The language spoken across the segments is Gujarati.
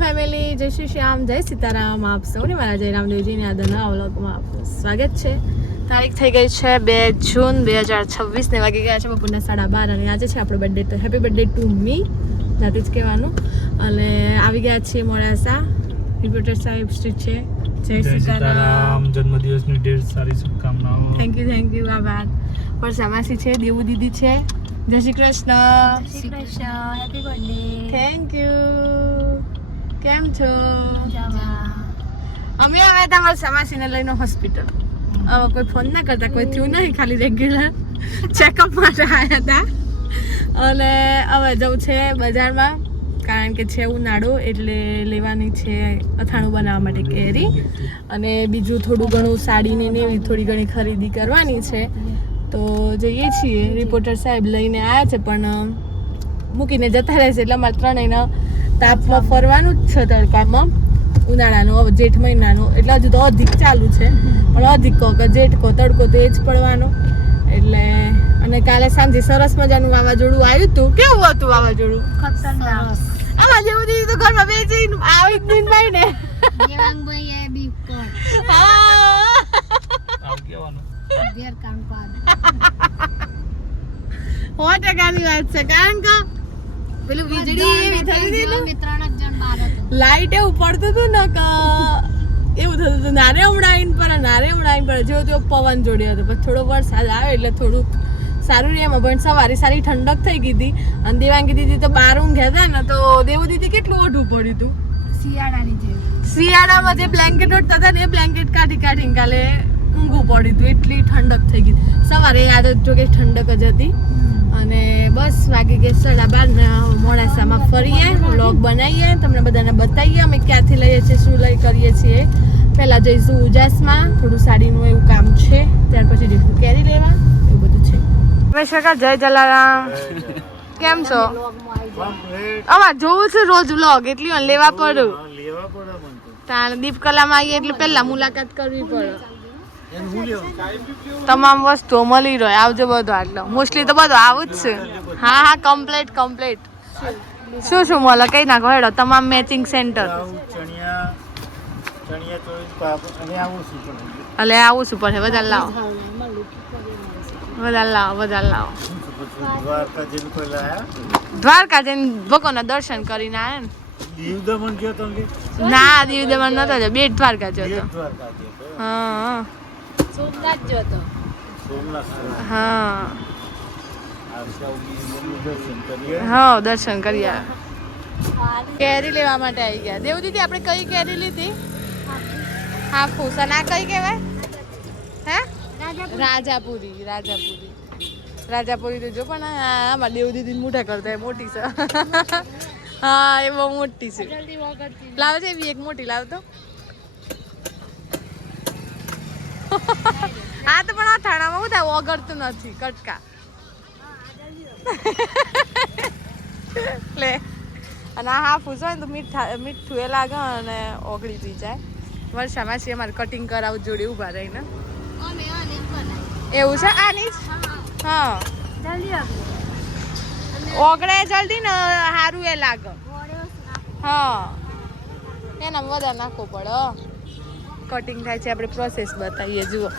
ફેમિલી, જય શ્રી શ્યામ, જય સીતારામ. આપ સૌને મારા જય રામદેવજીની આદરના વ્લોગમાં આપનું સ્વાગત છે. તારીખ થઈ ગઈ છે 2 જૂન 2026 ને વાગી ગયા છે બપોરના 12:30 અને આજે છે આપણો બર્થડે. તો હેપી બર્થડે ટુ મી, જાતે જ કહેવાનું. અને આવી ગયા છીએ મોડાસા. રિપોર્ટર સાહેબ સ્ટ્રીટ છે. જય સીતારામ, જન્મદિવસની ઢેર સારી શુભકામનાઓ. થેન્ક યુ, આભાર. વર્ષા માસી છે, દેવું દીદી છે. જય Shri Krishna. Happy birthday. Thank you. કેમ છો? અમે આવ્યા હતા મારા સમાસીને લઈને હોસ્પિટલ. હવે કોઈ ફોન ના કરતા, કોઈ થયું નહીં, ખાલી રેગ્યુલર ચેકઅપ માટે આવ્યા હતા. અને હવે જવું છે બજારમાં, કારણ કે છે ઉનાળો એટલે લેવાની છે અથાણું બનાવવા માટે કેરી, અને બીજું થોડું ઘણું સાડીને ને એવી થોડી ઘણી ખરીદી કરવાની છે. તો જઈએ છીએ. રિપોર્ટર સાહેબ લઈને આવ્યા છે પણ મૂકીને જતા રહેશે, એટલે અમારે ત્રણેયને તાપમાં ફરવાનું જ છે તડકામાં. ઉનાળાનો હવે જેઠ મહિનાનો એટલે હજુ તો અધિક ચાલુ છે, પણ અધિક કહો કે જેઠ કહો તડકો તો એ જ પડવાનો. એટલે અને કાલે સાંજે સરસ મજાનું વાવાઝોડું આવ્યું હતું. કેવું હતું વાવાઝોડું? ખતરનાક. આમાં જેવું દીધું તો ઘરમાં બેસીને આવી જ દિન ભાઈ ને દેવાંગભાઈ એ બી કોણ આમ કેવાનું ઘેર કામ પાડ 100%ની વાત છે, કારણ કે પેલું વીજળી એવી થઈ હતી ને, 3 જણ બહાર હતા. લાઈટ એવું પડતું હતું ને કે એવું થતું હતું નારે ઉડાઈન પર જેવો તેવો પવન જોડ્યો હતો. પછી થોડો વરસાદ આવે એટલે થોડુંક સારું રહે. એમાં પણ સવારે સારી ઠંડક થઈ ગઈ હતી. અને દેવાંગી દીદી તો બહાર ઊંઘ્યા હતા ને, તો દેવું દીદી કેટલું ઓઢું પડ્યું હતું. શિયાળાની જેમ શિયાળામાં જે બ્લેન્કેટ ઓઢતા હતા ને એ બ્લેન્કેટ કાઢીને કાલે ઊંઘવું પડ્યું હતું, એટલી ઠંડક થઈ ગઈ. સવારે યાદ જો કે ઠંડક જ હતી. અને બસ વાગી ગઈ 12:30 મોડાસામાં ફરીએ, વ્લોગ બનાવીએ, તમને બધાને બતાવીએ અમે ક્યાંથી લઈએ છીએ, શું લઈ કરીએ છીએ. પહેલાં જઈશું ઉજાસમાં, થોડું સાડીનું એવું કામ છે, ત્યાર પછી જઈશું કેરી લેવા, એવું બધું છે. નમસ્કાર, જય જલારામ. કેમ છો? અમારે જોવું છે રોજ વ્લોગ, એટલી લેવા પડું. ત્યાં દીપકલામાં આવીએ એટલે પહેલા મુલાકાત કરવી પડે. તમામ વસ્તુઓ મળી રહે. આવજો બધું. આટલો મોસ્ટલી તો બધું આવું જ છે. હા કમ્પ્લીટ. શું મળે કઈ નાખો હેડો. તમામ મેચિંગ સેન્ટર. એટલે આવું શું પડે? વધારે લાવો. દ્વારકા જઈને ભગવાનના દર્શન કરીને આવ્યા ને. દીવ દમણ નતો, બેટ દ્વારકા જતો. હા સોમનાથ જતો. હા દર્શન કરી કેરી લેવા માટે આવી ગયા. દેવ દીદી આપણે કઈ કેરી લીધી? હાફૂસ. અને આ કઈ કહેવાય? હે રાજાપુરી તો જો પણ આમાં દેવ દીદી મોટા કરતા મોટી છે. હા એ બહુ મોટી છે. લાવ છે એવી એક મોટી લાવ તો. આ તો પણ અથાણામાં શું થાય, ઓગળતું નથી કટકા. લે અને આ હાફૂસ હોય ને તો મીઠું એ લાગે અને ઓગળી બી જાય. વર્ષામાં છે અમારે કટિંગ કરાવું જોડે ઊભા રહીને. એવું છે આની જ? હા ઓગળે જલ્દી ને સારું એ લાગે. હા એના વધારે નાખવું પડે. કટિંગ થાય છે, આપણે પ્રોસેસ બતાવીએ. જુઓ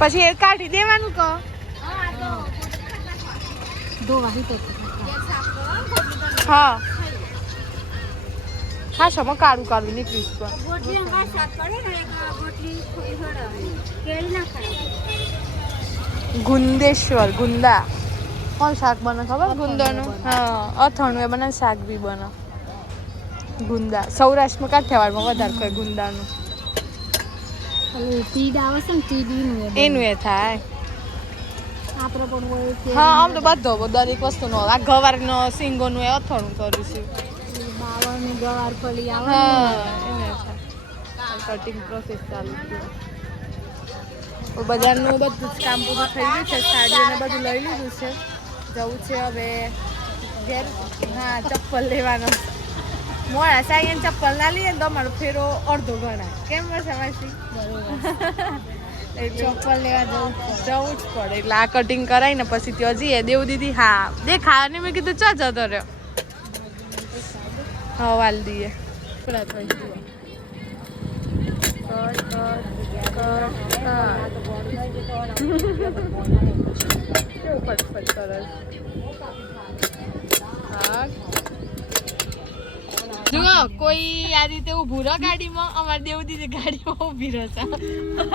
પછી એ કાઢી દેવાનું કહો. હા ખાસમાં કાળું નીકળીશ. ગુંદા કોણ શાક બને ખબર? ગુંદાનું. હા અથાણું એ બને, શાક બી બને. ગુંદા સૌરાષ્ટ્રમાં કાઠિયાવાડમાં વધારે ખાય ગુંદાનું. એનું એ થાય. હા આમ તો બધો દરેક વસ્તુનો. આ ગવારનો સિંગોનું એ અથાણું કરીશું. ગવાર ફળી આવે. હા એને કટિંગ પ્રોસેસ ચાલુ છે. બજારનું બધું જ કામ પૂરું થઈ ગયું છે. સાડીઓને બધું લઈ લીધું છે. જવું છે હવે ઘેર. હા ચપ્પલ લેવાનો. મોડા સાયન ચપ્પલ ના લઈએ ને તો અમારો ફેરો અડધો ગણાય કેમ વર્ષે માસી ચપ્પલ લેવા જવું જવું જ પડે એટલે આ કટિંગ કરાય ને પછી ત્યાં જઈએ દેવું દીદી હા દેખા અને મેં કીધું ચા જતો રહ્યો હા વાલ દઈએ પેલા થઈ ગયું કેવું ફટફટ કરે હા જુઓ કોઈ આ રીતે ઊભું રહો ગાડીમાં અમારે દેવું દીદી ગાડીમાં ઊભી રહેશે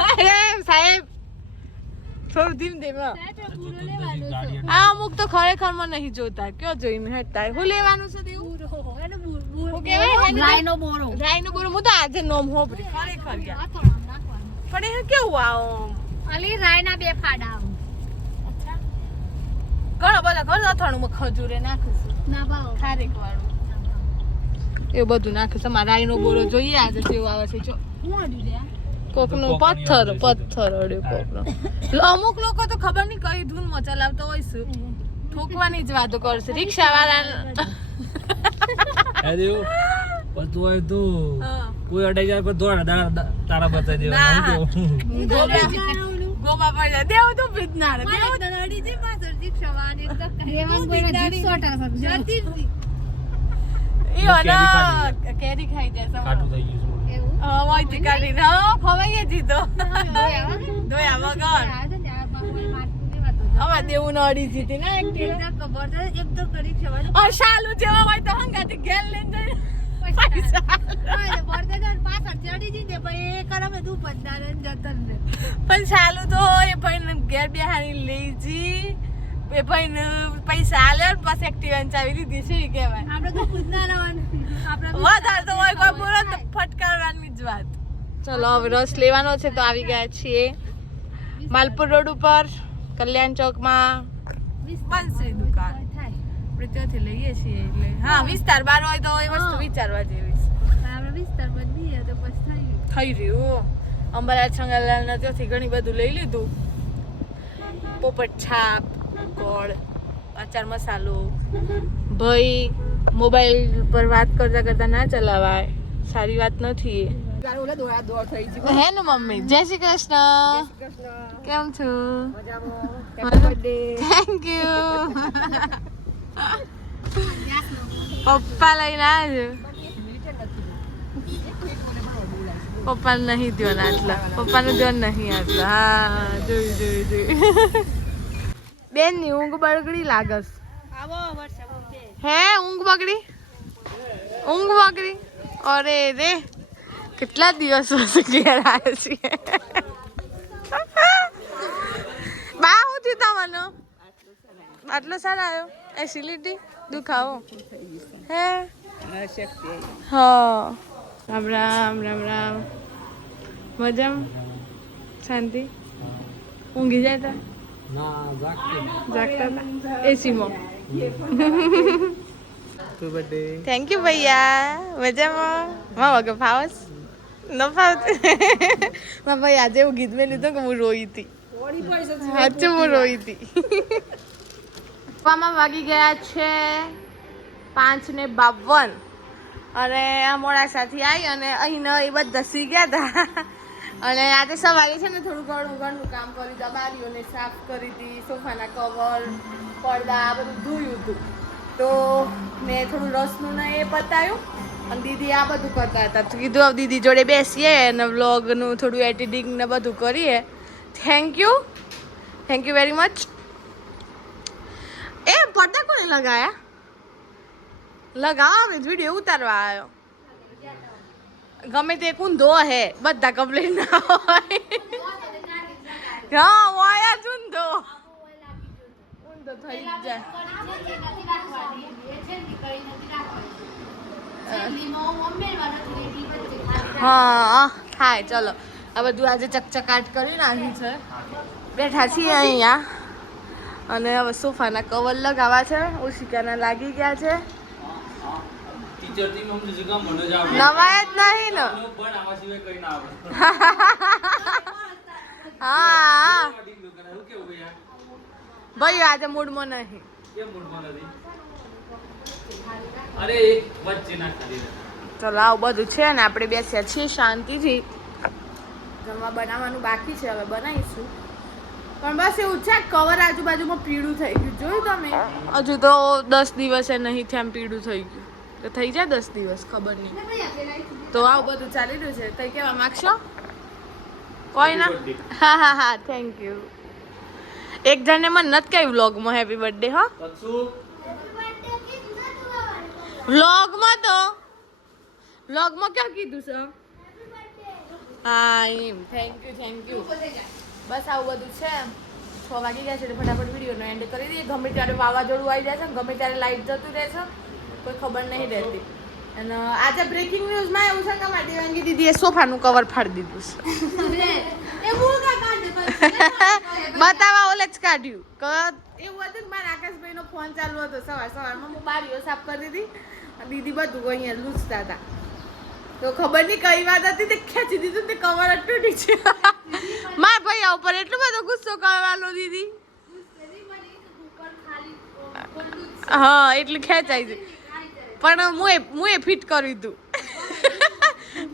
અરે સાહેબ થોડું ધીમ ધીમ આ અમુક તો ખરેખર માં નહીં જોતા કયો જોઈને હેઠતા હું લેવાનું છે દેવું હું કેવાય રાઈનો બોરો રાઈનો બોરો હું તો આજે નોમ હોબરી ખરેખર યાર પણ એ કેવું આવો અલી રાઈના બે ફાડા આવો ઘણા બધા ઘર અથાણું ખજૂરે નાખું છું ના ભાવ ખારેક વાળું એવું બધું નાખે છે મારા રાઈનો બોરો જોઈએ આજે કેવું આવે છે જો હું અડી લે કોકનો પથ્થર અડ્યો કોકનો અમુક લોકો તો ખબર નહીં કઈ ધૂનમાં ચલાવતો હોય છે ઠોકવાની જ વાતો કરશે રિક્ષા વાળા પતું હોય તો કોઈ અડાઈ જાય પણ દોડા તારા બતાવી દેવાનું ગોબા પડ્યા દેવ તો ભીતનાર દેવ અડી જે પાછળ રિક્ષા વાળાને એક ધક્કા રેવાન કોઈને જીપ સોટા જતી ઈઓ ના કેરી ખાઈ જાય કાટું થઈ ગયું એવું હા વાઈતી કાઢીને હા ખવાઈએ જીતો દોયા વગર હવે દેવું ન અડી જીતી ને એક તો કરી છે શાલુ જેવા હોય તો હંગાથી ઘેર લઈને પણ શાલુ તો એ ભાઈ ઘેર બેહાની લઈ જી એ ભાઈ પૈસા આલે પછી એક્ટિવા ચાવી લીધી છે એ કહેવાય આપણે તો ખુદ ના લાવવાનું આપણે વધારે તો હોય કોઈ બોલો તો ફટકારવાની જ વાત ચલો હવે રસ લેવાનો છે તો આવી ગયા છીએ માલપુર રોડ ઉપર કલ્યાણ ચોકમાં બનશે દુકાન આપણે ત્યાંથી લઈએ છીએ એટલે હા વિસ્તાર બાર હોય તો એ વસ્તુ વિચારવા જેવી આપણે વિસ્તાર બદલીએ તો પછી થઈ રહ્યું અંબાલાલ છંગાલાલના ત્યાંથી ઘણી બધું લઈ લીધું પોપટ છાપ ગોળ અચાર મસાલો ભાઈ મોબાઈલ પર વાત કરતા કરતા ના ચલાવાય સારી વાત નથી હે ને મમ્મી જય શ્રી કૃષ્ણ કેમ છો થેન્ક યુ પપ્પા લઈને આવ્યો પપ્પા નહીં ધ્યાન આટલા પપ્પાનું ધ્યાન નહીં આટલા હા જોયું બેન ની ઊંઘ બગડી લાગસ હે ઊંઘ બગડી અરે રે કેટલા દિવસ ઘેર આવ્યા છીએ બા હું થયું તમને આટલો સારા આવ્યો એસિડિટી દુખાવો હે હા રામ રામ મજામાં શાંતિ ઊંઘી જાય તા જાગતા હતા એસીમાં થેન્ક યુ ભૈયા મજામાં માં વગર ફાવસ ન ફાવતી માં ભાઈ આજે એવું ગીત મેં લીધું કે હું રોઈ હતી સાચું હું રોઈ હતી પપ્પામાં વાગી ગયા છે 5:52 અને આ મોડાસાથી આવી અને અહીં એ બધા સી ગયા હતા અને આજે સવારે છે ને થોડું ઘણું કામ કર્યું દબારીઓને સાફ કરી હતી સોફાના કવર પડદા આ બધું ધોયું હતું તો મેં થોડું રસનું ને એ પતાવ્યું અને દીદી આ બધું કરતા હતા તો કીધું દીદી જોડે બેસીએ અને વ્લોગનું થોડું એડિટિંગ ને બધું કરીએ થેન્ક યુ વેરી મચ એ પડદા કોને લગાયા લગાવો મેં વિડીયો ઉતારવા આવ્યો ગમે તે કુંધો હે બધા કમ્પ્લેન ના હોય હા હોય જ ઊંધો થઈ જાય હા થાય ચલો આ બધું આજે ચકચકાટ કરી નાખ્યું છે બેઠા છીએ અહીંયા અને હવે સોફાના કવર લગાવવા છે ઓશિકાના લાગી ગયા છે નવાય જ નહીં ને હા ભાઈ આજે મૂડમાં નહીં અરે એક વચ્ચે ના ખાલી ચલો આવું બધું છે ને આપણે બેસ્યા છીએ શાંતિથી. જમવા બનાવવાનું બાકી છે, હવે બનાવીશું. પણ બસ એવું છે કવર આજુબાજુમાં પીળું થઈ ગયું, જોયું તમે? હજુ તો 10 દિવસે નહીં થયા પીળું થઈ ગયું, તો થઈ જાય 10 દિવસ, ખબર નહીં. તો આવું બધું ચાલી રહ્યું છે. કઈ કહેવા માંગશો? કોઈ ના? હા થેન્ક યુ. એક જણે મને નથી કહ્યું વ્લોગમાં હેપી બર્થડે. હા વ્લોગમાં ક્યાં કીધું છે? હા એમ. Thank you. બસ આવું બધું છે. 6 વાગી ગયા છે એટલે ફટાફટ વિડીયોનો એન્ડ કરી દઈએ. ગમે ત્યારે વાવાઝોડું આવી જાય છે, ગમે ત્યારે લાઈટ જતું રહે છે, કોઈ ખબર નહીં રહેતી. અને આજે બ્રેકિંગ ન્યૂઝમાં એવું છે કે મારી દેવાંગી દીદીએ સોફાનું કવર ફાડી દીધું છે. બતાવા ઓલે જ કાઢ્યું. એવું હતું કે મારા આકાશભાઈનો ફોન ચાલુ હતો સવારમાં, હું બારીઓ સાફ કરતી હતી, દીદી બધું અહીંયા લૂછતા હતા. તો ખબર નહીં કઈ વાત હતી, તે ખેંચી દીધું, તે કવર જ તૂટી છે. મારા ભાઈ ઉપર એટલો બધો ગુસ્સો કરવાનો દીદી. હા એટલે ખેંચાઈ ગઈ. પણ હું એ ફિટ કરી દીધું.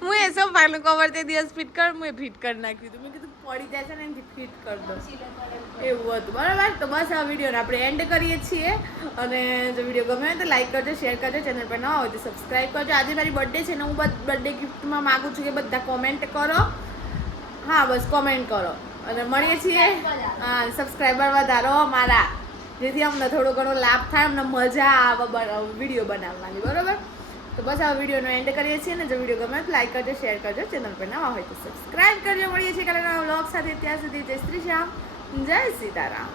હું એ સોફાનું કવર તે દિવસ ફિટ હું એ ફિટ કરી નાખ્યું હતું. મેં કીધું પડી જાય છે ને એનાથી ફિટ કરી દો, એવું હતું. બરાબર. તો બસ આ વિડીયોને આપણે એન્ડ કરીએ છીએ. અને જો વિડીયો ગમે તો લાઈક કરજો, શેર કરજો, ચેનલ પર ન હોય તો સબસ્ક્રાઈબ કરજો. આજે મારી બર્થડે છે ને હું બર્થડે ગિફ્ટમાં માગું છું કે બધા કોમેન્ટ કરો. હા બસ કોમેન્ટ કરો. અને મળીએ છીએ. હા સબસ્ક્રાઈબર વધારો અમારા, જેથી અમને થોડો ઘણો લાભ થાય, અમને મજા આવે વિડીયો બનાવવાની. બરાબર. તો બસ આ વિડીયોનો એન્ડ કરીએ છીએ. ને જો વિડીયો ગમે તો લાઈક કરજો, શેર કરજો, ચેનલ પર નવા હોય તો સબસ્ક્રાઈબ કરજો. મળીએ છીએ કાલે નવા વ્લોગ સાથે. ત્યાં સુધી જય શ્રી શ્યામ, જય સીતારામ.